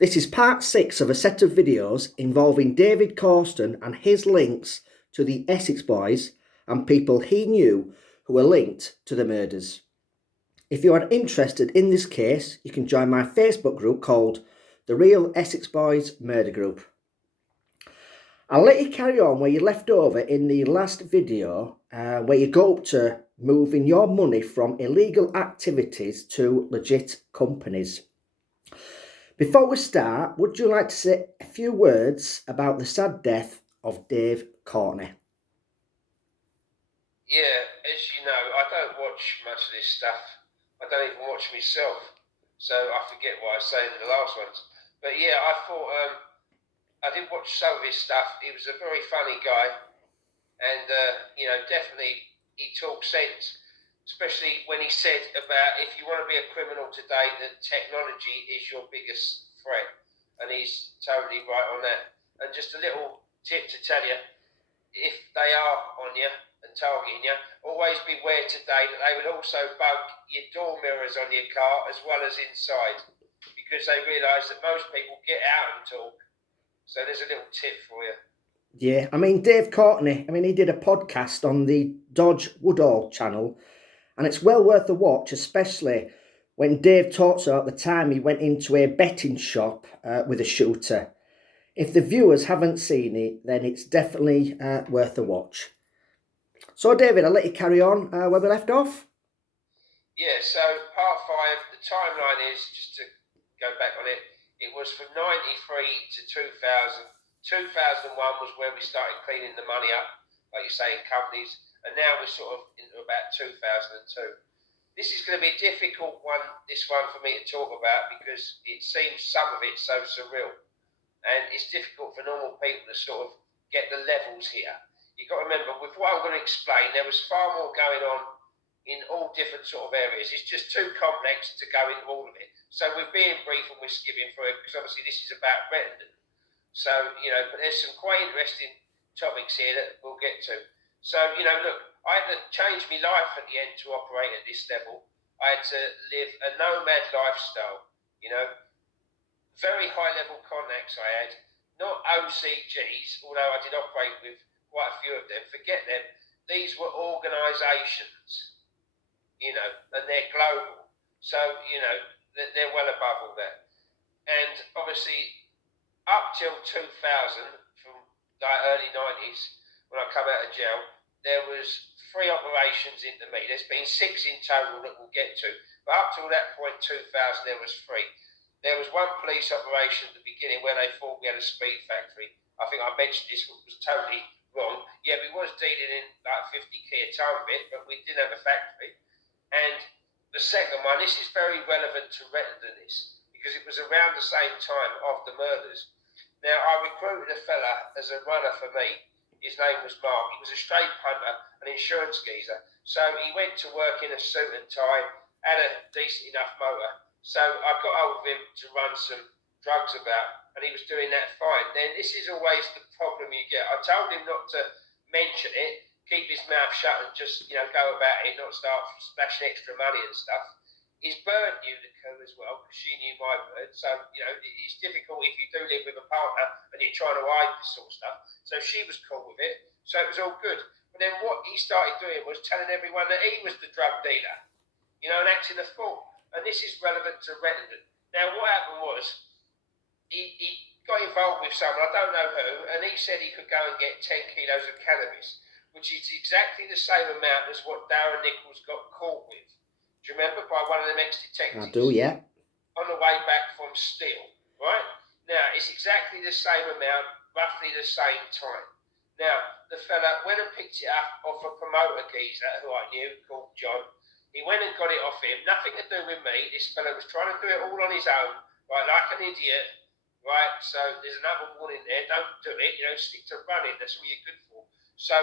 This is part 6 of a set of videos involving David Cawston and his links to the Essex Boys and people he knew who were linked to the murders. If you are interested in this case, you can join my Facebook group called The Real Essex Boys Murder Group. I'll let you carry on where you left over in the last video, where you go up to moving your money from illegal activities to legit companies. Before we start, would you like to say a few words about the sad death of Dave Cawston? Yeah, as you know, I don't watch much of this stuff. I don't even watch myself, so I forget what I was saying in the last ones. But yeah, I thought I did watch some of his stuff. He was a very funny guy, and definitely he talks sense. Especially when he said about if you want to be a criminal today, that technology is your biggest threat, and he's totally right on that. And just a little tip to tell you, if they are on you and targeting you, always beware today that they would also bug your door mirrors on your car as well as inside, because they realise that most people get out and talk. So there's a little tip for you. Yeah, Dave Cawston, he did a podcast on the Dodge Woodall channel, and it's well worth a watch, especially when Dave talks about the time he went into a betting shop with a shooter. If the viewers haven't seen it, then it's definitely worth a watch. So, David, I'll let you carry on where we left off. Yeah, so part 5, the timeline is, just to go back on it, it was from 93 to 2000. 2001 was where we started cleaning the money up, like you say, in companies, and now we're sort of into about 2002. This is going to be a difficult one, this one, for me to talk about, because it seems some of it so surreal, and it's difficult for normal people to sort of get the levels here. You've got to remember, with what I'm going to explain, there was far more going on in all different sort of areas. It's just too complex to go into all of it. So we're being brief and we're skipping through it, because obviously this is about Rettendon. So, but there's some quite interesting topics here that we'll get to. So, look, I had to change my life at the end to operate at this level. I had to live a nomad lifestyle, very high level contacts I had, not OCGs, although I did operate with quite a few of them. Forget them. These were organisations, and they're global. So, they're well above all that. And obviously, up till 2000, from the early 90s, when I come out of jail, there was 3 operations into me. There's been 6 in total that we'll get to. But up till that point, 2000, there was 3. There was one police operation at the beginning where they thought we had a speed factory. I think I mentioned this, which was totally wrong. Yeah, we was dealing in like 50k a ton bit, but we didn't have a factory. And the second one, this is very relevant to Rettendon, because it was around the same time of the murders. Now, I recruited a fella as a runner for me. His name was Mark. He was a straight punter, an insurance geezer. So he went to work in a suit and tie, had a decent enough motor. So I got hold of him to run some drugs about, and he was doing that fine. Then this is always the problem you get. I told him not to mention it, keep his mouth shut and just, go about it, not start splashing extra money and stuff. His bird knew the coup as well, because she knew my bird. So, it's difficult if you do live with a partner and you're trying to hide this sort of stuff. So she was cool with it. So it was all good. But then what he started doing was telling everyone that he was the drug dealer, and acting a fool. And this is relevant to Rettendon. Now, what happened was, he got involved with someone, I don't know who, and he said he could go and get 10 kilos of cannabis, which is exactly the same amount as what Darren Nichols got caught with. Do you remember, by one of them ex-detectives? I do, yeah. On the way back from Steele, right? Now, it's exactly the same amount, roughly the same time. Now, the fella went and picked it up off a promoter geezer who I knew, called John. He went and got it off him, nothing to do with me. This fella was trying to do it all on his own, right, like an idiot, right? So there's another warning there, don't do it, stick to running, that's all you're good for. So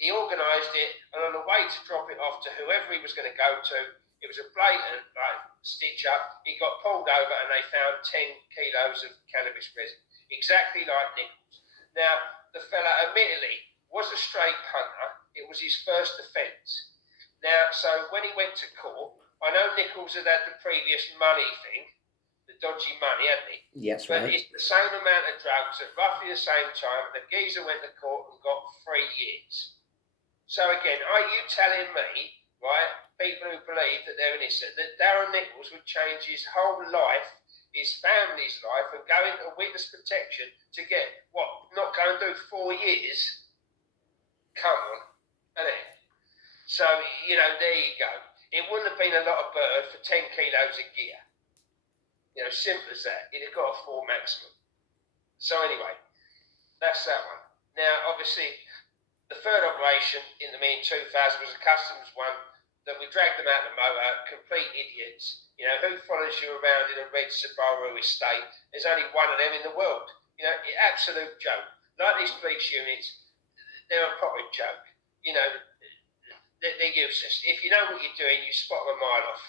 he organised it, and on the way to drop it off to whoever he was going to go to, it was a blatant stitch up. He got pulled over and they found 10 kilos of cannabis resin, exactly like Nichols. Now, the fella admittedly was a straight punter. It was his first offence. Now, so when he went to court, I know Nichols had had the previous money thing, the dodgy money, hadn't he? Yes, But right. it's the same amount of drugs at roughly the same time. The geezer went to court and got 3 years. So again, are you telling me, right, people who believe that they're innocent, that Darren Nichols would change his whole life, his family's life, and go into witness protection to get, what, not go and do 4 years? Come on, innit? So, you know, there you go. It wouldn't have been a lot of bird for 10 kilos of gear. You know, simple as that. He'd have got a 4 maximum. So anyway, that's that one. Now, obviously, the third operation in the May in 2000 was a customs one that we dragged them out of the motor, complete idiots. You know, who follows you around in a red Subaru estate? There's only one of them in the world. You know, absolute joke. Like these police units, they're a proper joke. You know, they're useless. If you know what you're doing, you spot them a mile off.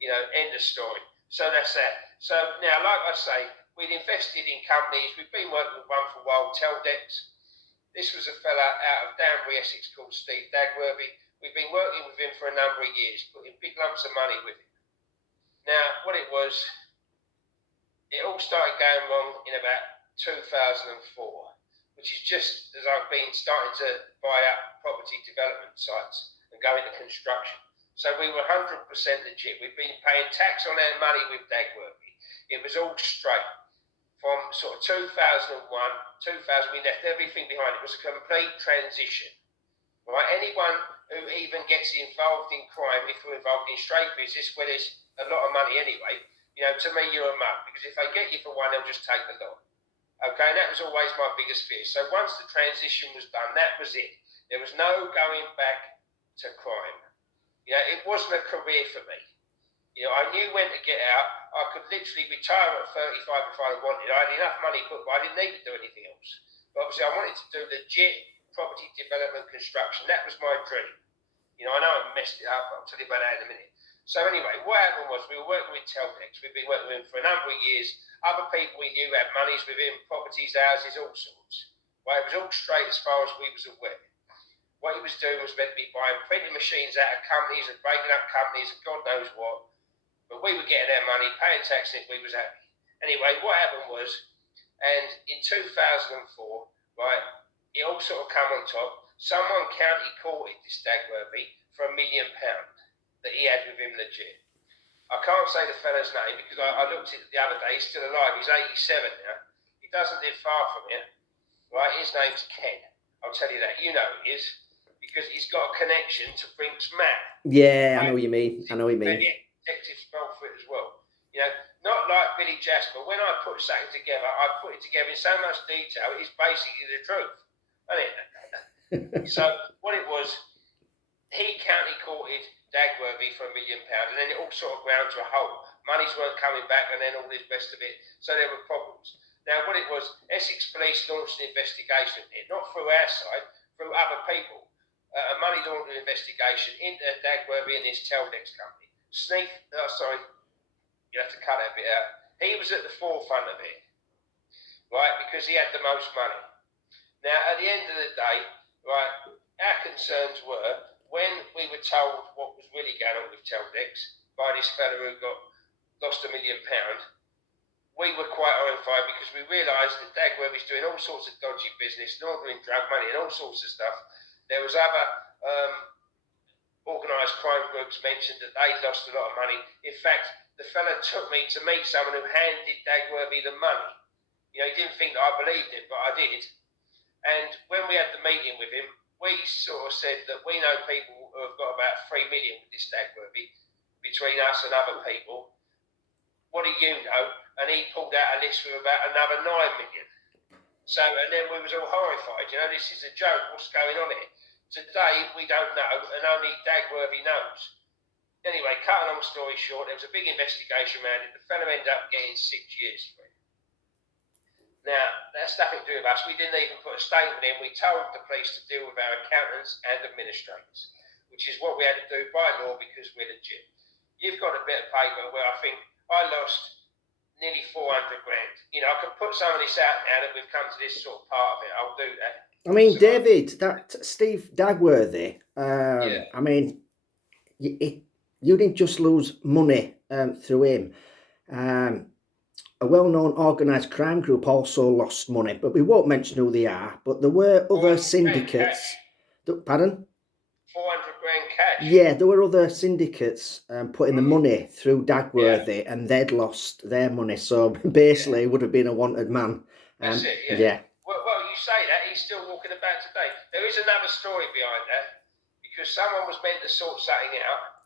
You know, end of story. So that's that. So now, like I say, we'd invested in companies. We've been working with one for a while, Teldex. This was a fella out of Danbury, Essex, called Steve Dagworthy. We've been working with him for a number of years, putting big lumps of money with him. Now, what it was, it all started going wrong in about 2004, which is just as I've been starting to buy up property development sites and go into construction. So we were 100% legit. We've been paying tax on our money with Dagworthy. It was all straight. From sort of 2000, we left everything behind. It was a complete transition. Right? Anyone who even gets involved in crime, if we're involved in straight business, where there's a lot of money anyway, you know, to me, you're a mug. Because if they get you for one, they'll just take the lot. Okay, and that was always my biggest fear. So once the transition was done, that was it. There was no going back to crime. You know, it wasn't a career for me. You know, I knew when to get out. I could literally retire at 35 if I wanted. I had enough money put, but I didn't need to do anything else. But obviously, I wanted to do legit property development construction. That was my dream. You know, I know I messed it up, but I'll tell you about that in a minute. So anyway, what happened was we were working with Teldex. We've been working with him for a number of years. Other people we knew had monies with him, properties, houses, all sorts. Well, it was all straight as far as we was aware. What he was doing was meant to be buying printing machines out of companies and breaking up companies and God knows what. But we were getting our money, paying tax, and we was happy. Anyway, what happened was, and in 2004, right, it all sort of come on top. Someone county courted this Dagworthy for £1 million that he had with him legit. I can't say the fella's name because I looked at it the other day. He's still alive. He's 87 now. He doesn't live far from here. Right, his name's Ken. I'll tell you that. You know he is because he's got a connection to Brinks Mac. Yeah, I know what you mean. I know what you mean. Detective spell for it as well. You know, not like Billy Jasper. When I put something together, I put it together in so much detail. It's basically the truth. So what it was, he county courted Dagworthy for £1 million, and then it all sort of ground to a halt. Monies weren't coming back, and then all this rest of it. So there were problems. Now, what it was, Essex Police launched an investigation here, not through our side, through other people. A money laundering investigation into Dagworthy and his Teldex company. You have to cut that bit out. He was at the forefront of it, right, because he had the most money. Now, at the end of the day, right, our concerns were when we were told what was really going on with Teldex by this fella who lost £1 million, we were quite horrified because we realised that Dagworthy's doing all sorts of dodgy business, laundering drug money and all sorts of stuff. There was other organised crime groups mentioned that they lost a lot of money. In fact, the fella took me to meet someone who handed Dagworthy the money. You know, he didn't think that I believed it, but I did. And when we had the meeting with him, we sort of said that we know people who have got about 3 million with this Dagworthy between us and other people. What do you know? And he pulled out a list with about another 9 million. So, and then we was all horrified. You know, this is a joke. What's going on here? Today, we don't know, and only Dagworthy knows. Anyway, cut a long story short, there was a big investigation around it. The fellow ended up getting 6 years for it. Now, that's nothing to do with us. We didn't even put a statement in. We told the police to deal with our accountants and administrators, which is what we had to do by law because we're legit. You've got a bit of paper where I think I lost nearly 400 grand. You know, I could put some of this out now that we've come to this sort of part of it. I'll do that. I mean, so, David, that Steve Dagworthy, yeah. I mean, you didn't just lose money through him. a well-known organised crime group also lost money, but we won't mention who they are. But there were other syndicates. Pardon? 400 grand cash. Yeah, there were other syndicates putting the money through Dagworthy, and they'd lost their money. So basically, it would have been a wanted man. That's it, yeah. Well, you say that, he's still walking about today. There is another story behind that, because someone was meant to sort something out.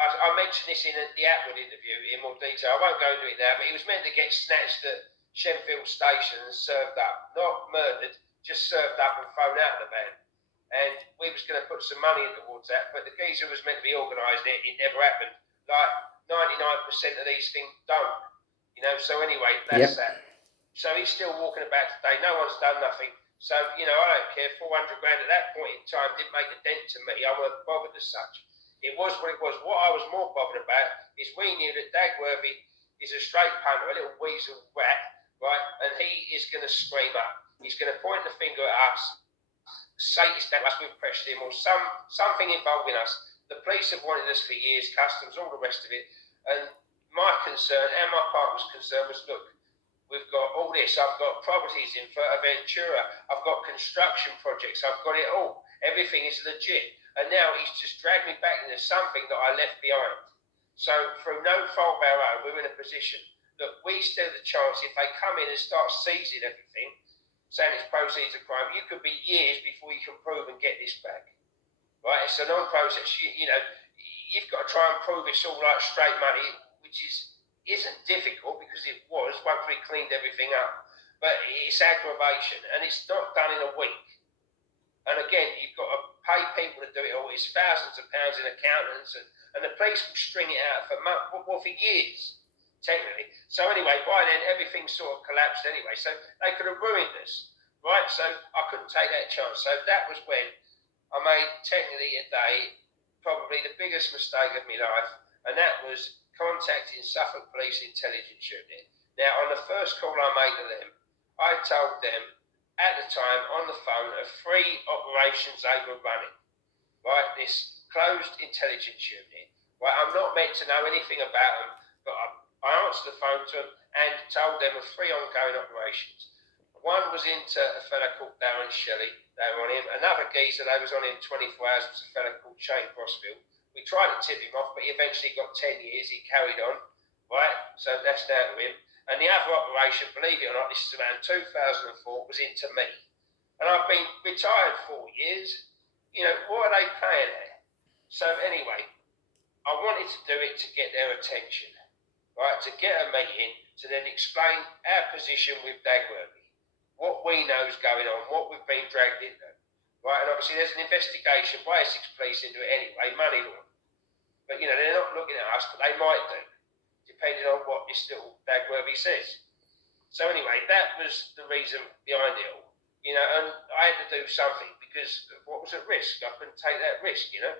I mentioned this in the Atwood interview in more detail. I won't go into it now, but he was meant to get snatched at Shenfield Station and served up. Not murdered, just served up and thrown out of the van. And we was going to put some money towards that, but the geezer was meant to be organised it never happened. Like 99% of these things don't. You know, so anyway, that's that. So he's still walking about today. No one's done nothing. So, you know, I don't care. 400 grand at that point in time didn't make a dent to me. I wasn't bothered as such. It was what it was. What I was more bothered about is we knew that Dagworthy is a straight punter, a little weasel rat, right? And he is going to scream up. He's going to point the finger at us, say it's that us, we've pressured him, or something involving us. The police have wanted us for years, customs, all the rest of it. And my concern and my partner's concern was, look, we've got all this. I've got properties in Fuerteventura. I've got construction projects. I've got it all. Everything is legit. And now he's just dragged me back into something that I left behind. So through no fault of our own, we're in a position. Look, we still have the chance, if they come in and start seizing everything, saying it's proceeds of crime, you could be years before you can prove and get this back. Right? It's a long process. You know, you've got to try and prove it's all like straight money, which isn't difficult because it was once we cleaned everything up. But it's aggravation, and it's not done in a week. And again, you've got to pay people to do it all. It's thousands of pounds in accountants, and the police will string it out for months, well, for years, technically. So anyway, by then, everything sort of collapsed anyway. So they could have ruined us, right? So I couldn't take that chance. So that was when I made, technically a day, probably the biggest mistake of my life, and that was contacting Suffolk Police Intelligence Unit. Now, on the first call I made to them, I told them, at the time, on the phone, of 3 operations they were running, right? This closed intelligence unit, right? I'm not meant to know anything about them, but I answered the phone to them and told them of 3 ongoing operations. One was into a fella called Darren Shelley. They were on him. Another geezer, they was on him 24 hours, was a fella called Shane Crossfield. We tried to tip him off, but he eventually got 10 years. He carried on, right? So that's down to him. And the other operation, believe it or not, this is around 2004, was into me. And I've been retired 4 years. You know, what are they paying at? So anyway, I wanted to do it to get their attention, right? To get a meeting, to then explain our position with Dagworthy, what we know is going on, what we've been dragged into, right? And obviously there's an investigation by Essex Police into it anyway, money laundering. But, you know, they're not looking at us, but they might do, depending on what this little Dagworthy says. So anyway, that was the reason behind it all, you know, and I had to do something because of what was at risk. I couldn't take that risk, you know,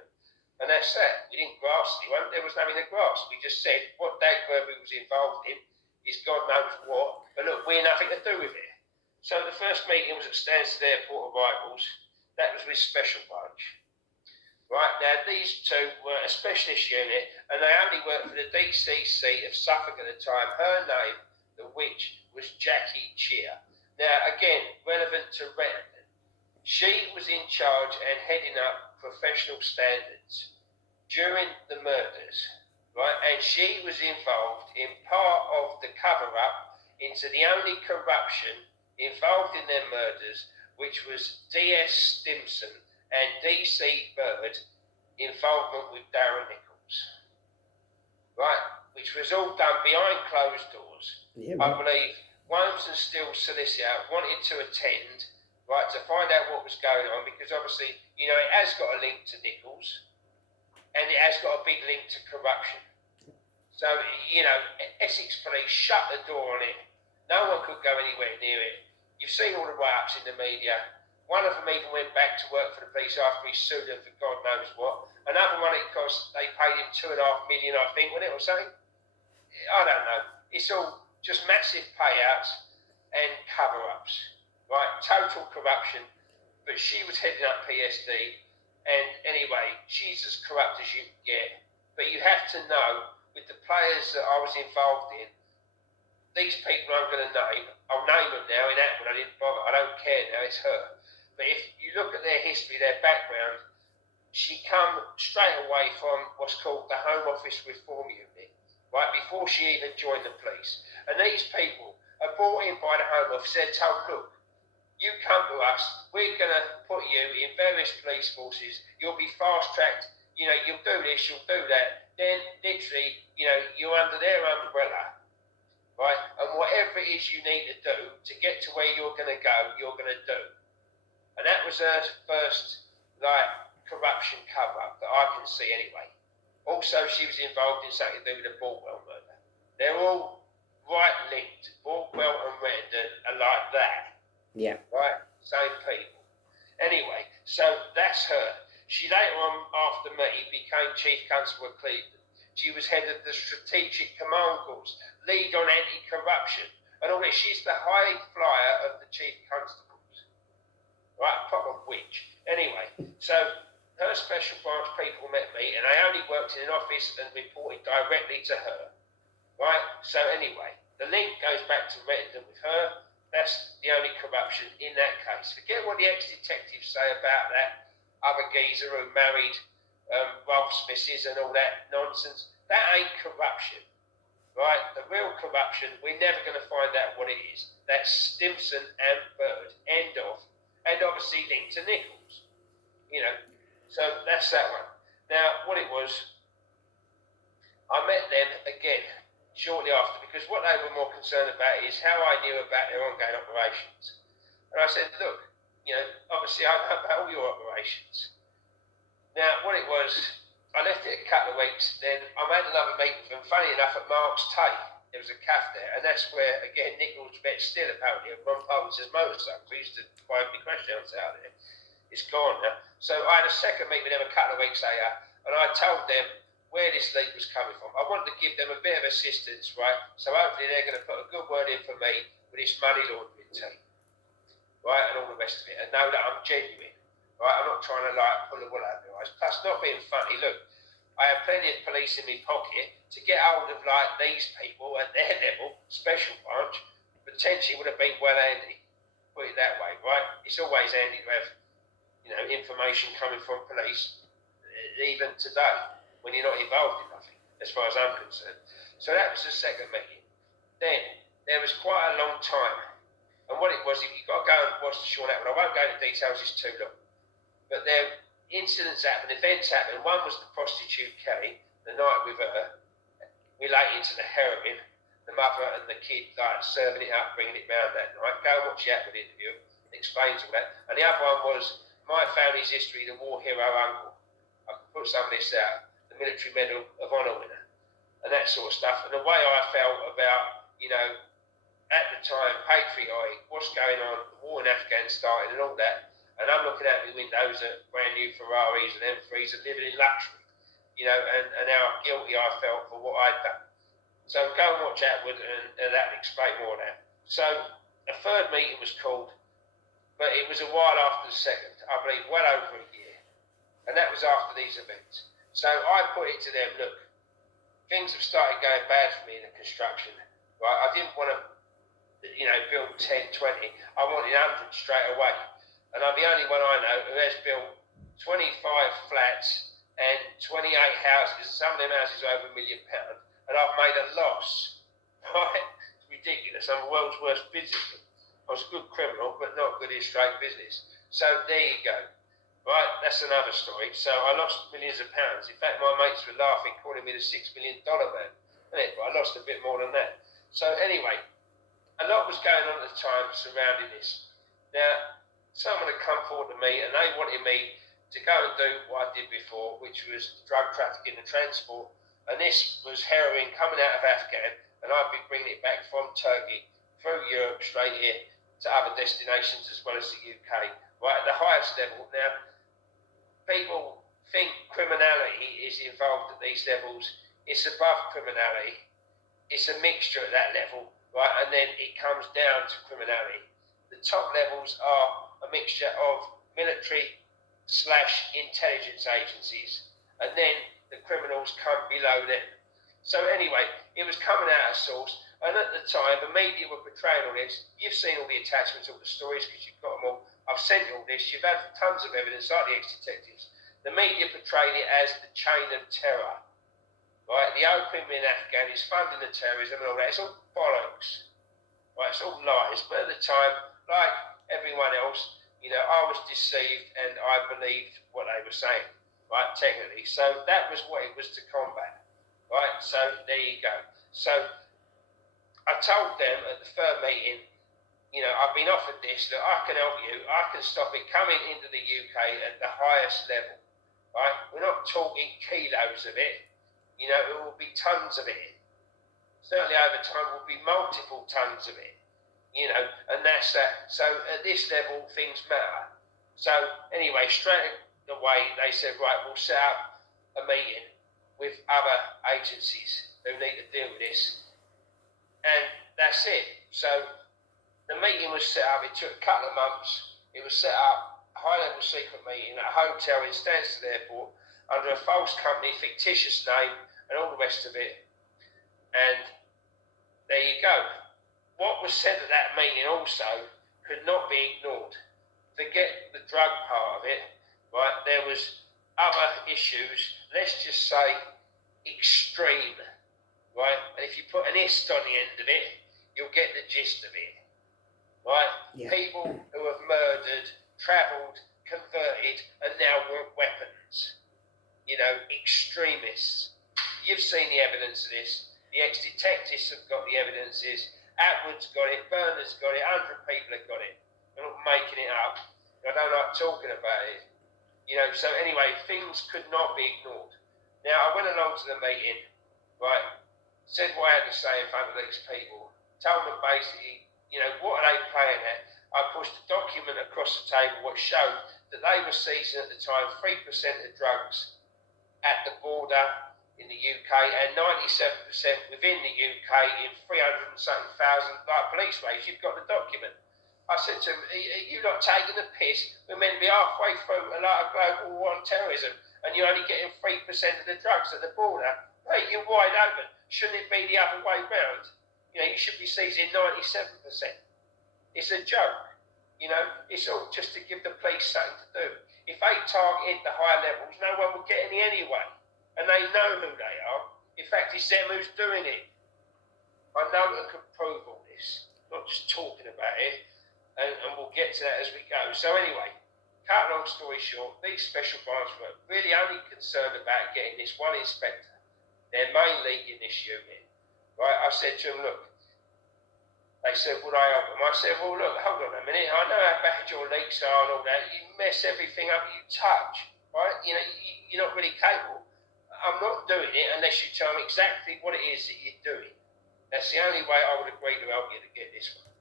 and that's that. We didn't grasp anyone. There was nothing to grasp. We just said what Dagworthy was involved in is God knows what, but look, we had nothing to do with it. So the first meeting was at Stansted Airport Arrivals. That was with Special Branch. Right, now these 2 were a specialist unit, and they only worked for the DCC of Suffolk at the time. Her name, the witch, was Jackie Cheer. Now again, relevant to Redden, she was in charge and heading up professional standards during the murders, right? And she was involved in part of the cover-up into the only corruption involved in their murders, which was D.S. Stimson and D.C. Bird involvement with Darren Nichols, right? Which was all done behind closed doors. Yeah, right. I believe Williams and Steele solicitor wanted to attend, right, to find out what was going on, because obviously, you know, it has got a link to Nichols and it has got a big link to corruption. So, you know, Essex Police shut the door on it. No one could go anywhere near it. You've seen all the write-ups in the media. One of them even went back to work for the police after he sued them for God knows what. Another one, it cost, they paid him $2.5 million, I think, wasn't it, or something? I don't know. It's all just massive payouts and cover-ups, right? Total corruption. But she was heading up PSD, and anyway, she's as corrupt as you can get. But you have to know, with the players that I was involved in, these people I'm going to name, I'll name them now in Atwood, I didn't bother, I don't care now, it's her. But if you look at their history, their background, she come straight away from what's called the Home Office Reform Unit, right, before she even joined the police. And these people are brought in by the Home Office, they're told, look, you come to us, we're going to put you in various police forces, you'll be fast-tracked, you know, you'll do this, you'll do that, then literally, you know, you're under their umbrella, right, and whatever it is you need to do to get to where you're going to go, you're going to do. And that was her first, like, corruption cover-up that I can see anyway. Also, she was involved in something to do with the Baldwell murder. They're all right linked. Baldwell and Redden are like that. Yeah. Right? Same people. Anyway, so that's her. She later on, after me, became Chief Constable of Cleveland. She was head of the Strategic Command Corps, lead on anti-corruption, and all this. She's the high flyer of the Chief Constables. Right? Proper witch. Anyway, so her special branch people met me, and I only worked in an office and reported directly to her. Right? So anyway, the link goes back to Reddington with her. That's the only corruption in that case. Forget what the ex-detectives say about that other geezer who married Ralph's missus and all that nonsense. That ain't corruption. Right? The real corruption, we're never going to find out what it is. That's Stimson and Bird. End of. And obviously linked to Nichols. You know, so that's that one. Now, what it was, I met them again shortly after, because what they were more concerned about is how I knew about their ongoing operations. And I said, look, you know, obviously I know about all your operations. Now, what it was, I left it a couple of weeks, then I made another meeting with them, funny enough, at Mark's Tay. There was a cafe there, and that's where, again, Nichols bet still apparently at Ron Pollins' motorcycle. We used to buy me crash downs out there. It's gone now. So I had a second meeting with them a couple of weeks later, and I told them where this leak was coming from. I wanted to give them a bit of assistance, right? So hopefully they're going to put a good word in for me with this money laundering team, right, and all the rest of it, and know that I'm genuine, right? I'm not trying to like pull the wool out of their eyes. Plus, not being funny. Look, I have plenty of police in my pocket to get hold of like these people at their level, special branch, potentially would have been well handy. Put it that way, right? It's always handy to have, you know, information coming from police, even today, when you're not involved in nothing, as far as I'm concerned. So that was the second meeting. Then, there was quite a long time. And what it was, if you've got to go and watch the Sean Atwood, I won't go into details, it's too long. But there incidents happened, events happened. One was the prostitute Kelly, the night with her, relating to the heroin, the mother and the kid like serving it up, bringing it round that night. Go and watch the Atwood interview, it explains all that. And the other one was my family's history, the war hero uncle. I can put some of this out, the Military Medal of Honour winner, and that sort of stuff. And the way I felt about, you know, at the time, patriotic, what's going on, the war in Afghanistan and all that. And I'm looking out my windows at brand new Ferraris and M3s and living in luxury, you know, and how guilty I felt for what I'd done. So go and watch Atwood and that'll explain more of that. So a third meeting was called, but it was a while after the second, I believe well over a year. And that was after these events. So I put it to them, look, things have started going bad for me in the construction, right? I didn't want to, you know, build 10, 20. I wanted 100 straight away. And I'm the only one I know who has built 25 flats and 28 houses. Some of them houses are over £1 million. And I've made a loss, right? It's ridiculous. I'm the world's worst businessman. I was a good criminal, but not good in straight business. So there you go. Right, that's another story. So I lost millions of pounds. In fact, my mates were laughing, calling me the $6 million man. But I lost a bit more than that. So anyway, a lot was going on at the time surrounding this. Now, someone had come forward to me and they wanted me to go and do what I did before, which was drug trafficking and transport. And this was heroin coming out of Afghan, and I'd been bringing it back from Turkey through Europe straight here to other destinations as well as the UK, right at the highest level. Now, people think criminality is involved at these levels. It's above criminality. It's a mixture at that level, right? And then it comes down to criminality. The top levels are a mixture of military/intelligence agencies, and then the criminals come below them. So anyway, it was coming out of source. And at the time, the media were portraying all this. You've seen all the attachments, all the stories, because you've got them all. I've sent you all this. You've had tons of evidence, like the ex-detectives. The media portrayed it as the chain of terror. Right? The opium in Afghan is funding the terrorism and all that. It's all bollocks. Right? It's all lies. But at the time, like everyone else, I was deceived and I believed what they were saying. Right? Technically. So that was what it was to combat. Right? So there you go. So I told them at the third meeting, I've been offered this, that I can help you, I can stop it coming into the UK at the highest level, right? We're not talking kilos of it, it will be tons of it. Certainly over time will be multiple tons of it, and that's that. So at this level, things matter. So anyway, straight away, they said, right, we'll set up a meeting with other agencies who need to deal with this. And that's it. So the meeting was set up. It took a couple of months. It was set up, a high-level secret meeting at a hotel in Stansted Airport under a false company, fictitious name, and all the rest of it. And there you go. What was said at that meeting also could not be ignored. Forget the drug part of it, right? There was other issues, let's just say extreme, right? And if you put an ist on the end of it, you'll get the gist of it, right? Yeah. People who have murdered, travelled, converted, and now want weapons. Extremists. You've seen the evidence of this. The ex-detectives have got the evidences. Atwood's got it. Bernard's got it. 100 people have got it. They're not making it up. I don't like talking about it. So anyway, things could not be ignored. Now, I went along to the meeting, right, said what I had to say in front of these people, told them basically, what are they playing at? I pushed a document across the table which showed that they were seizing at the time 3% of drugs at the border in the UK and 97% within the UK in 300 and something thousand police raids. You've got the document. I said to him, are you not taking the piss? We're meant to be halfway through a global war on terrorism and you're only getting 3% of the drugs at the border. Hey, you're wide open. Shouldn't it be the other way round? You should be seizing 97%. It's a joke. It's all just to give the police something to do. If they targeted the higher levels, no one would get any anyway. And they know who they are. In fact, it's them who's doing it. I know and can prove all this. Not just talking about it. And we'll get to that as we go. So anyway, cut a long story short, these special branch were really only concerned about getting this one inspector, their main lead in this unit. Right? I said to them, look, they said, would I help them? I said, well, look, hold on a minute. I know how bad your leaks are and all that. You mess everything up you touch, right? You're not really capable. I'm not doing it unless you tell me exactly what it is that you're doing. That's the only way I would agree to help you to get this one.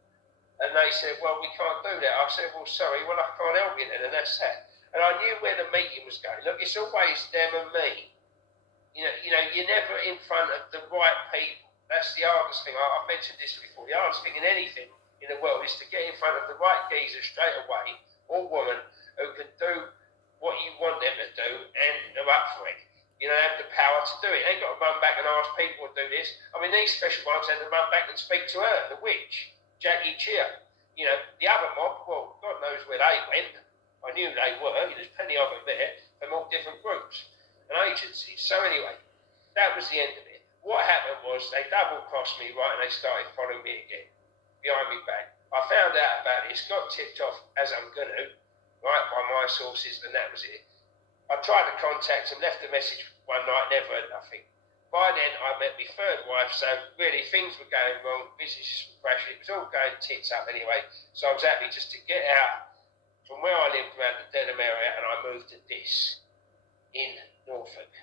And they said, well, we can't do that. I said, well, sorry, I can't help you then, and that's that. And I knew where the meeting was going. Look, it's always them and me. You're never in front of the right people. That's the hardest thing. I've mentioned this before. The hardest thing in anything in the world is to get in front of the right geezer straight away, or woman, who can do what you want them to do and they're up for it. They have the power to do it. They ain't got to run back and ask people to do this. I mean, these special ones had to run back and speak to her, the witch, Jackie Cheer. The other mob, well, God knows where they went. I knew they were. There's plenty of them there from all different groups and agencies. So anyway, that was the end of it. What happened was they double-crossed me, right, and they started following me again, behind me back. I found out about this, got tipped off as I'm going to, right, by my sources, and that was it. I tried to contact them, left a message one night, never heard nothing. By then, I met my third wife, so really things were going wrong, business was crashing, it was all going tits up anyway, so I was happy just to get out from where I lived around the Dedham area, and I moved to this, in Norfolk,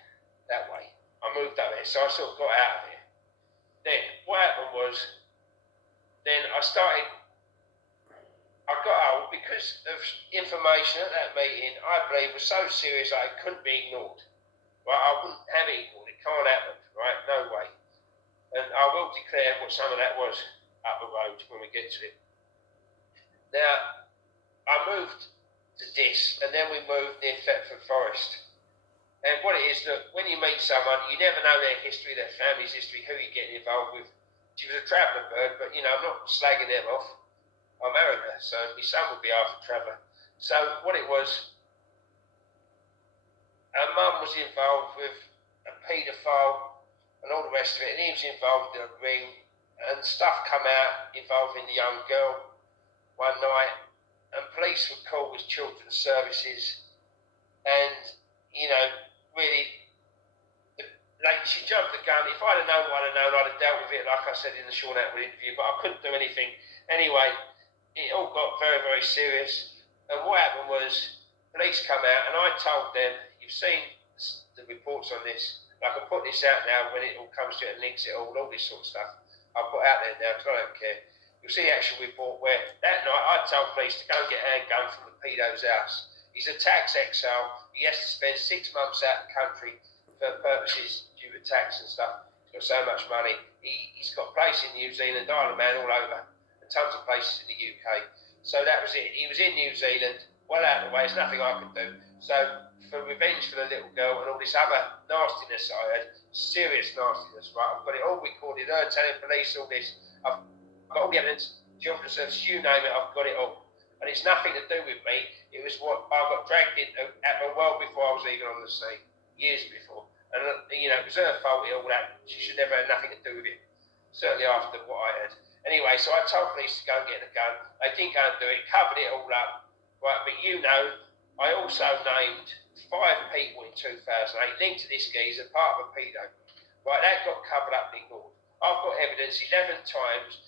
that way. I moved up there, so I sort of got out of here. Then, what happened was, then I got out because of information at that meeting I believe was so serious that it couldn't be ignored. Right, I wouldn't have it ignored, it can't happen, right, no way. And I will declare what some of that was up the road when we get to it. Now, I moved to this, and then we moved near Thetford Forest. And what it is, look, when you meet someone, you never know their history, their family's history, who you're getting involved with. she was a traveller bird, but, I'm not slagging them off. I married her, so my son would be half a traveller. So what it was, her mum was involved with a paedophile and all the rest of it, and he was involved in a ring, and stuff come out involving the young girl one night, and police were called with children's services, and, really, she jumped the gun. If I'd have known what I'd have known, I'd have dealt with it, like I said in the Sean Atwood interview, but I couldn't do anything. Anyway, it all got very, very serious, and what happened was, police come out, and I told them, you've seen the reports on this, I can put this out now when it all comes to it and links it all this sort of stuff. I'll put out there now because I don't care. You'll see the actual report where that night I told police to go and get a handgun from the pedo's house. He's a tax exile. He has to spend 6 months out of the country for purposes due to tax and stuff. He's got so much money. He's got a place in New Zealand, Isle of Man, all over, and tons of places in the UK. So that was it. He was in New Zealand, well out of the way. There's nothing I could do. So for revenge for the little girl and all this other nastiness I had, serious nastiness, right? I've got it all recorded, her telling police all this. I've got all the evidence, children's service, you name it, I've got it all. And it's nothing to do with me. It was what I got dragged into, happened well before I was even on the scene, years before. And, it was her fault it all happened. She should never have nothing to do with it. Certainly after what I had. Anyway, so I told police to go and get the gun. They didn't go and do it, covered it all up. Right, but I also named 5 people in 2008 linked to this geezer, part of a pedo. Right, that got covered up and ignored. I've got evidence 11 times.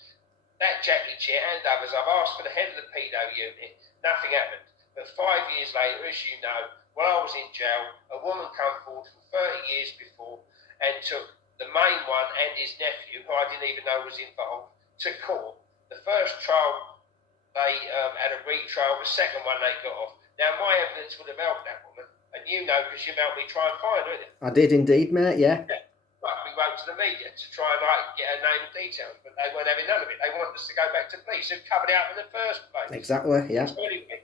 That Jackie Chair and others, I've asked for the head of the pedo unit, nothing happened. But 5 years later, as you know, while I was in jail, a woman came forward from 30 years before and took the main one and his nephew, who I didn't even know was involved, to court. The first trial, they had a retrial. The second one they got off. Now, my evidence would have helped that woman, and because you've helped me try and find her, didn't you? I did indeed, mate, yeah. But we wrote to the media to try and get her name and details, but they weren't having none of it. They wanted us to go back to police who covered it up in the first place. Exactly, yeah. So anyway,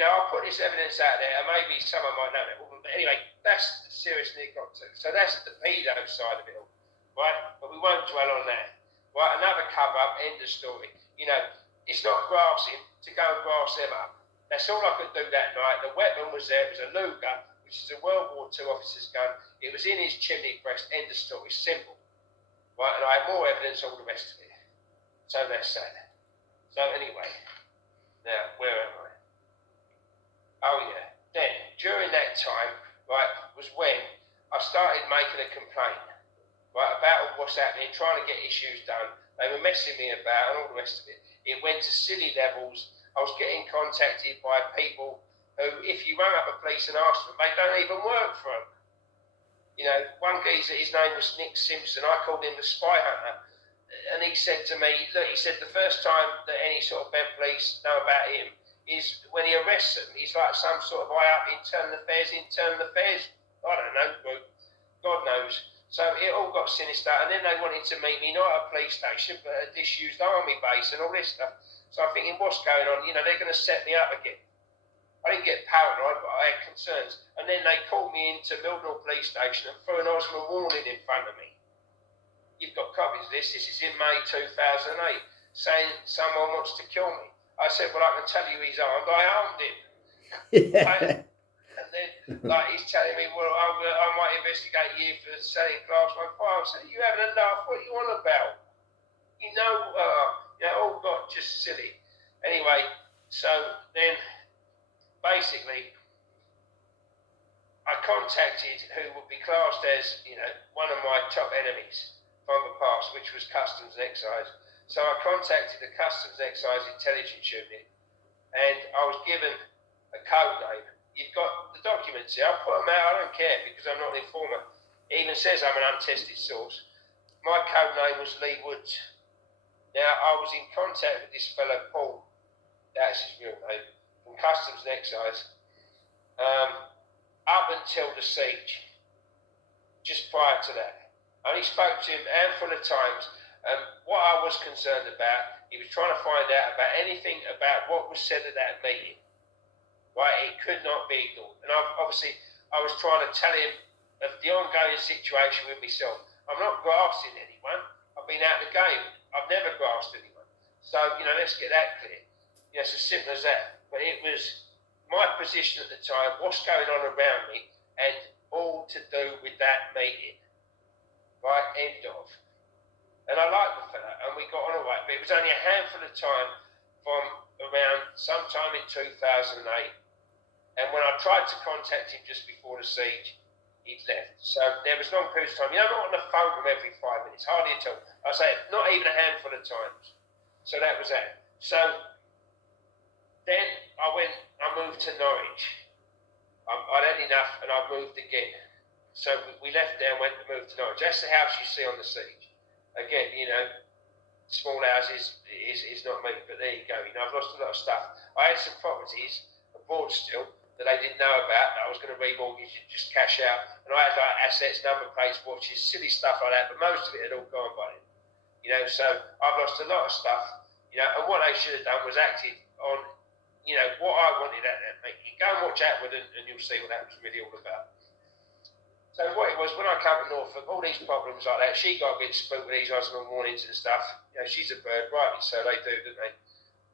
I'll put this evidence out there, and maybe someone might know that woman. But anyway, that's the seriously it got to. So that's the pedo side of it all, right? But we won't dwell on that. Right, another cover-up, end of story. It's not grassing to go and grass them up. That's all I could do that night. The weapon was there. It was a Luger, which is a World War II officer's gun. It was in his chimney breast. End of story. Simple. Right, and I have more evidence, all the rest of it. So that's that. So anyway, now, where am I? Oh yeah. Then, during that time, right, was when I started making a complaint, right, about what's happening, trying to get issues done. They were messing me about and all the rest of it. It went to silly levels. I was getting contacted by people who, if you rang up the police and asked them, they don't even work for them. One geezer, his name was Nick Simpson. I called him the spy hunter. And he said to me, look, he said the first time that any sort of Bent police know about him is when he arrests them. He's like some sort of high up internal affairs, I don't know, group. God knows. So it all got sinister, and then they wanted to meet me not at a police station, but at a disused army base and all this stuff. So I'm thinking, what's going on? They're going to set me up again. I didn't get paranoid, but I had concerns. And then they called me into Mildred Police Station and threw an Osman warning in front of me. You've got copies of this. This is in May 2008, saying someone wants to kill me. I said, well, I can tell you he's armed. I armed him. Yeah. And then, he's telling me, well, I might investigate you for selling Class 1 firearms. I said, you having a laugh? What are you on about? All got just silly. Anyway, so then, basically, I contacted who would be classed as, one of my top enemies from the past, which was Customs and Excise. So I contacted the Customs and Excise Intelligence Unit, and I was given a code name. You've got the documents here. I'll put them out. I don't care because I'm not an informer. It even says I'm an untested source. My code name was Lee Woods. Now, I was in contact with this fellow, Paul, that's his real name, from Customs and Excise, up until the siege, just prior to that. I only spoke to him a handful of times. What I was concerned about, he was trying to find out about anything about what was said at that meeting. Right, it could not be ignored. And obviously, I was trying to tell him of the ongoing situation with myself. I'm not grasping anyone. I've been out of the game. I've never grasped anyone. So, let's get that clear. It's as simple as that. But it was my position at the time, what's going on around me, and all to do with that meeting. Right, end of. And I liked the fella, and we got on all right. But it was only a handful of time from around sometime in 2008. And when I tried to contact him just before the siege, he'd left. So there was long periods of time. I'm not on the phone with him every 5 minutes, hardly at all. I say not even a handful of times. So that was that. So then I moved to Norwich. I'd had enough, and I moved again. So we left there and went to move to Norwich. That's the house you see on the siege. Again, small houses is not me, but there you go. I've lost a lot of stuff. I had some properties abroad still that they didn't know about that I was going to remortgage and just cash out. And I had like assets, number plates, watches, silly stuff like that, but most of it had all gone by then. So I've lost a lot of stuff, and what they should have done was acted on, what I wanted at that meeting. Go and watch Atwood and you'll see what that was really all about. So what it was, when I came to Norfolk, all these problems like that, she got a bit spooked with these husband warnings and stuff. She's a bird, rightly so, they do, don't they?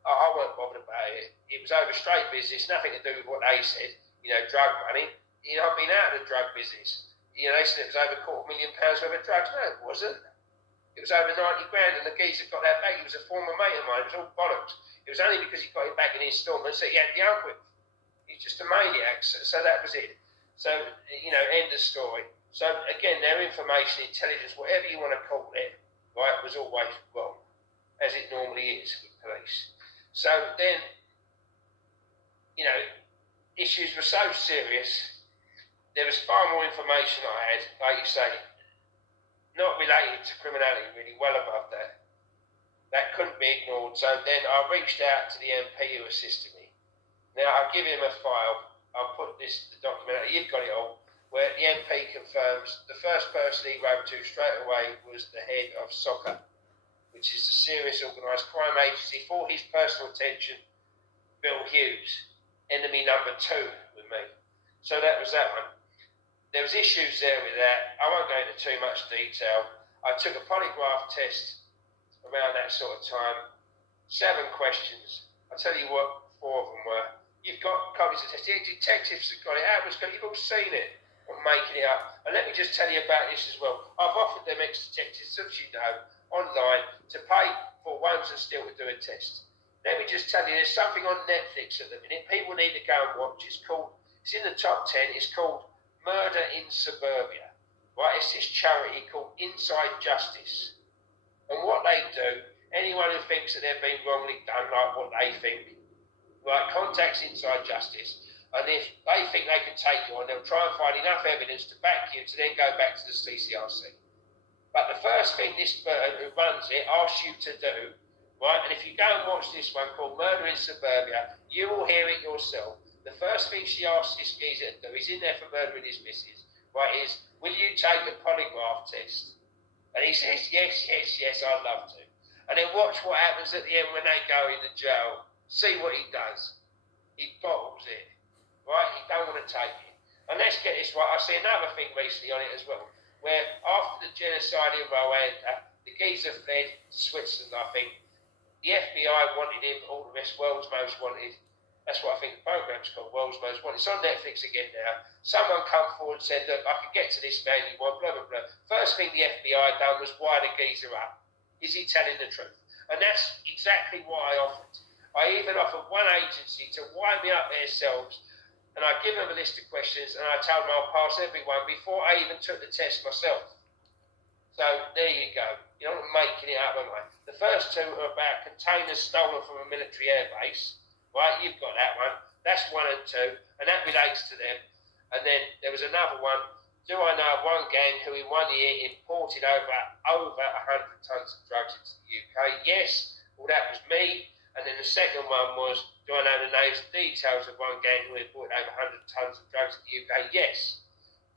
I weren't bothered about it. It was over straight business, nothing to do with what they said, drug money. I've been out of the drug business. They said it was over £250,000 worth of drugs. No, it wasn't. It was over 90 grand, and the geezer got that back. He was a former mate of mine. It was all bollocks. It was only because he got it back in instalments that he had the out with. He's just a maniac. So that was it. So, end of story. So, again, their information, intelligence, whatever you want to call it, right, was always wrong, as it normally is with police. So then, issues were so serious, there was far more information I had, like you say, not related to criminality, really, well above that. That couldn't be ignored. So then I reached out to the MP who assisted me. Now, I'll give him a file. I'll put the document out. You've got it all. Where the MP confirms the first person he wrote to straight away was the head of SOCA, which is the Serious Organised Crime Agency, for his personal attention, Bill Hughes, enemy number 2 with me. So that was that one. There was issues there with that. I won't go into too much detail. I took a polygraph test around that sort of time. 7 questions. I'll tell you what 4 of them were. You've got copies of the test. The detectives have got it. Atwood's got it. You've all seen it. I'm making it up. And let me just tell you about this as well. I've offered them ex-detectives, as you know, online to pay for once and still to do a test. Let me just tell you, there's something on Netflix at the minute. People need to go and watch. It's in the top 10. It's called Murder in Suburbia. Right? It's this charity called Inside Justice. And what they do, anyone who thinks that they're being wrongly done, like what they think, right, contacts Inside Justice. And if they think they can take you on, they'll try and find enough evidence to back you to then go back to the CCRC. But the first thing this bird who runs it asks you to do, right, and if you go and watch this one called Murder in Suburbia, you will hear it yourself. The first thing she asks this geezer to do, he's in there for murdering his missus, right, is, will you take a polygraph test? And he says, yes, I'd love to. And then watch what happens at the end when they go in the jail. See what he does. He bottles it, right? He don't want to take it. And let's get this right. I see another thing recently on it as well, where after the genocide in Rwanda, the geezer fled to Switzerland, I think. The FBI wanted him, all the rest, World's Most Wanted. That's what I think the programme's called, World's Most Wanted. It's on Netflix again now. Someone come forward and said, look, I can get to this man you want, blah, blah, blah. First thing the FBI done was wire the geezer up. Is he telling the truth? And that's exactly what I offered. I even offered one agency to wire me up themselves, and I give them a list of questions, and I told them I'll pass everyone before I even took the test myself. So there you go. You're not making it up, am I? The first 2 are about containers stolen from a military airbase. Right, you've got that one. That's 1 and 2, and that relates to them. And then there was another one. Do I know of one gang who in 1 year imported over 100 tons of drugs into the UK? Yes. Well, that was me. And then the second one was, do I know the names and details of one gang who imported over 100 tons of drugs into the UK? Yes.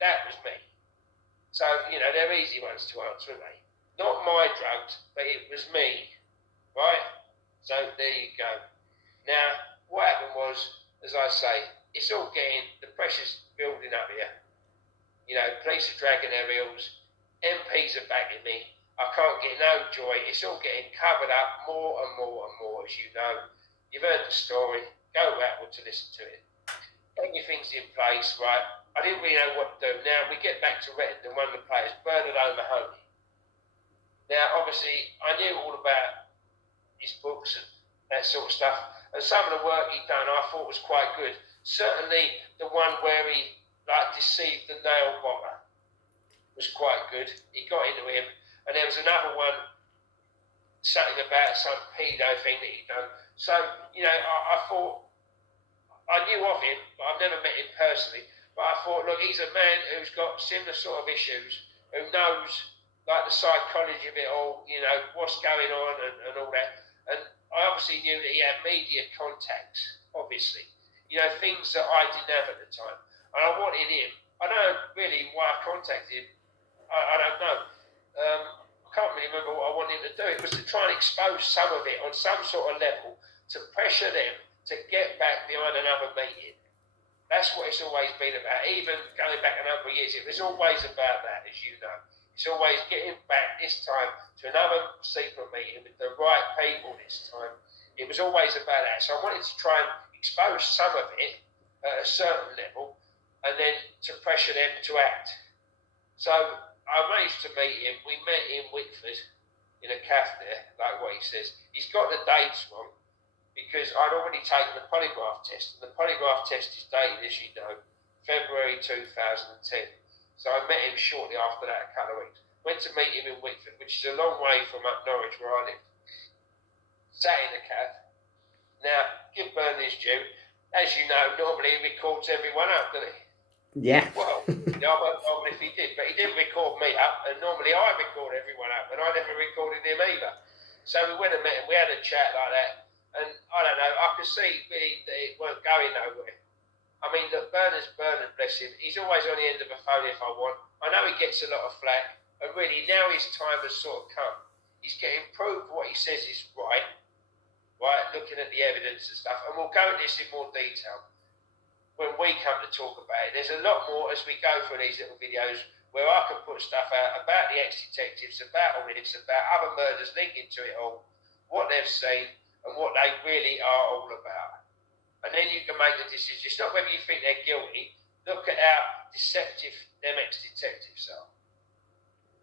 That was me. So, they're easy ones to answer, aren't they? Not my drugs, but it was me. Right? So there you go. Now, what happened was, as I say, it's all the pressure's building up here. Police are dragging their heels, MPs are backing me. I can't get no joy. It's all getting covered up more and more and more, as you know. You've heard the story. Go outward to listen to it. Everything's in place, right? I didn't really know what to do. Now, we get back to Reddington, one of the players, Bernard O'Mahony. Now, obviously, I knew all about his books and that sort of stuff. And some of the work he'd done I thought was quite good. Certainly the one where he deceived the nail bomber was quite good. He got into him. And there was another one, something about some pedo thing that he'd done. So, I thought, I knew of him, but I've never met him personally. But I thought, look, he's a man who's got similar sort of issues, who knows the psychology of it all, what's going on and all that. And I obviously knew that he had media contacts, obviously. Things that I didn't have at the time. And I wanted him. I don't know really why I contacted him. I don't know. I can't really remember what I wanted him to do. It was to try and expose some of it on some sort of level to pressure them to get back behind another meeting. That's what it's always been about. Even going back a number of years, it was always about that, as you know. It's always getting back this time to another secret meeting with the right people this time. It was always about that. So I wanted to try and expose some of it at a certain level and then to pressure them to act. So I managed to meet him. We met in Whitford in a cafe there, like what he says. He's got the dates wrong because I'd already taken the polygraph test. And the polygraph test is dated, as you know, February 2010. So I met him shortly after that, a couple of weeks. Went to meet him in Whitford, which is a long way from up Norwich where I live. Sat in the cab. Now, give Bernard his due. As you know, normally he records everyone up, doesn't he? Yeah. Well, I won't know if he did, but he didn't record me up, and normally I record everyone up, and I never recorded him either. So we went and met him, we had a chat like that, and I don't know, I could see really that it weren't going nowhere. I mean, look, Bernard, bless him, he's always on the end of a phone if I want. I know he gets a lot of flack, and really now his time has sort of come. He's getting proved what he says is right, looking at the evidence and stuff, and we'll go into this in more detail when we come to talk about it. There's a lot more as we go through these little videos where I can put stuff out about the ex-detectives, about all this, about other murders linking to it all, what they've seen, and what they really are all about. And then you can make the decision. It's not whether you think they're guilty. Look at how deceptive them ex-detectives are.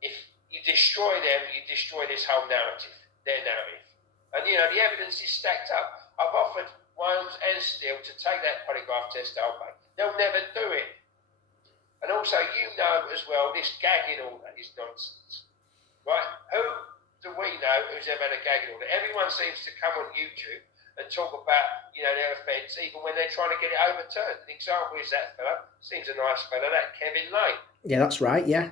If you destroy them, you destroy this whole narrative, their narrative. And, the evidence is stacked up. I've offered Wilmes and Steele to take that polygraph test away. They'll never do it. And also, as well, this gagging order is nonsense. Right? Who do we know who's ever had a gagging order? Everyone seems to come on YouTube and talk about, their offence, even when they're trying to get it overturned. An example is that fella, seems a nice fella, that Kevin Lane. Yeah, that's right, yeah.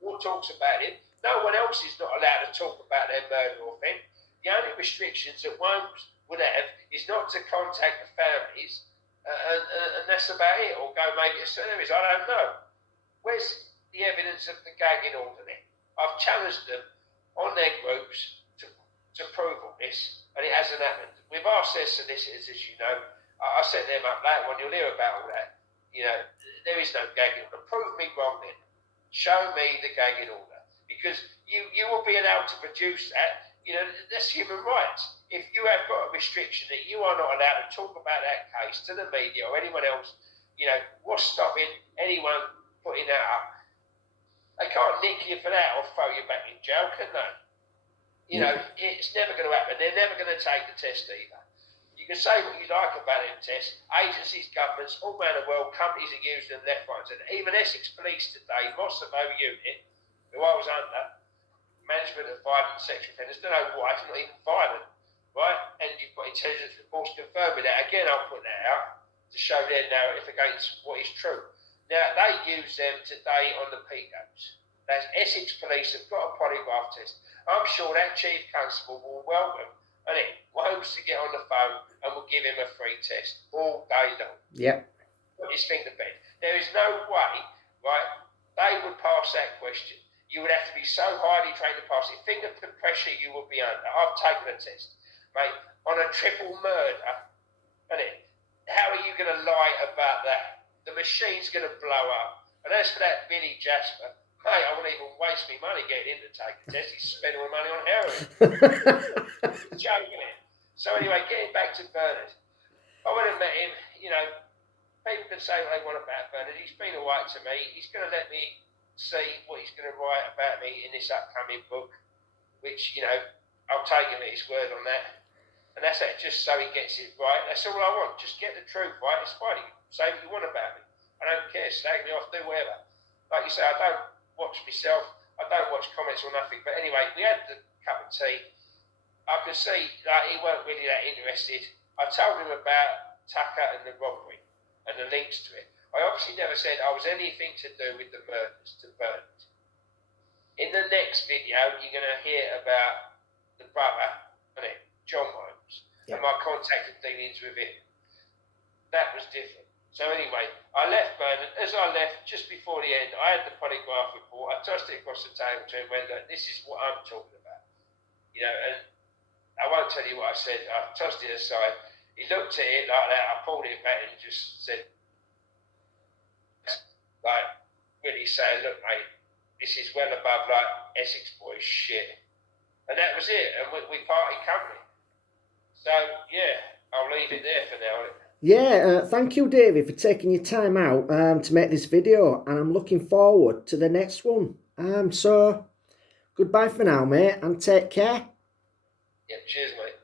Who talks about him? No one else is not allowed to talk about their murder or offence. The only restrictions that one would have is not to contact the families, and that's about it, or go maybe to service. I don't know. Where's the evidence of the gagging order then? I've challenged them on their groups to prove all this, and it hasn't happened. We've asked their solicitors, as you know. I set them up later on, you'll hear about all that. There is no gagging order. Prove me wrong then. Show me the gagging order. Because you will be allowed to produce that. That's human rights. If you have got a restriction that you are not allowed to talk about that case to the media or anyone else, what's stopping anyone putting that up? They can't nick you for that or throw you back in jail, can they? It's never going to happen. They're never going to take the test either. You can say what you like about them tests. Agencies, governments, all around the world, companies are using them left, right, and centre. Even Essex Police today, Mossimo unit, who I was under, management of violent sexual offenders, don't know why, it's not even violent, right? And you've got intelligence reports confirming that. Again, I'll put that out to show their narrative against what is true. Now, they use them today on the Picos. That's Essex Police have got a polygraph test. I'm sure that Chief Constable will welcome, and it wants to get on the phone and will give him a free test all day long. Yep. Put his thing to bed. There is no way, right, they would pass that question. You would have to be so highly trained to pass it. Think of the pressure you would be under. I've taken a test, mate, on a triple murder, isn't it? How are you going to lie about that? The machine's going to blow up. And as for that Billy Jasper, mate, I wouldn't even waste my money getting in to take a test. He's spending my money on heroin. It's a joke, isn't it? So anyway, getting back to Bernard. I went and met him, you know, people can say what they want about Bernard. He's been all right to me. He's going to let me see what he's going to write about me in this upcoming book, which, you know, I'll take him at his word on that. And that's just so he gets it right. That's all I want. Just get the truth right. It's fine. You can say what you want about me. I don't care. Slag me off, do whatever. Like you say, I don't watch myself. I don't watch comments or nothing. But anyway, we had the cup of tea. I could see like, he weren't really that interested. I told him about Tucker and the robbery and the links to it. I obviously never said I was anything to do with the murders to Bernard. In the next video, you're going to hear about the brother, John Holmes, and my contact and dealings with him. That was different. So anyway, I left Bernard. As I left, just before the end, I had the polygraph report. I tossed it across the table to him and went, look, this is what I'm talking about. You know, and I won't tell you what I said. I tossed it aside. He looked at it like that. I pulled it back and just said, like, really saying, look, mate, this is well above, like, Essex Boys shit. And that was it. And we parted company. So, yeah, I'll leave it there for now. Yeah, thank you, David, for taking your time out to make this video, and I'm looking forward to the next one. So, goodbye for now, mate, and take care. Yeah, cheers, mate.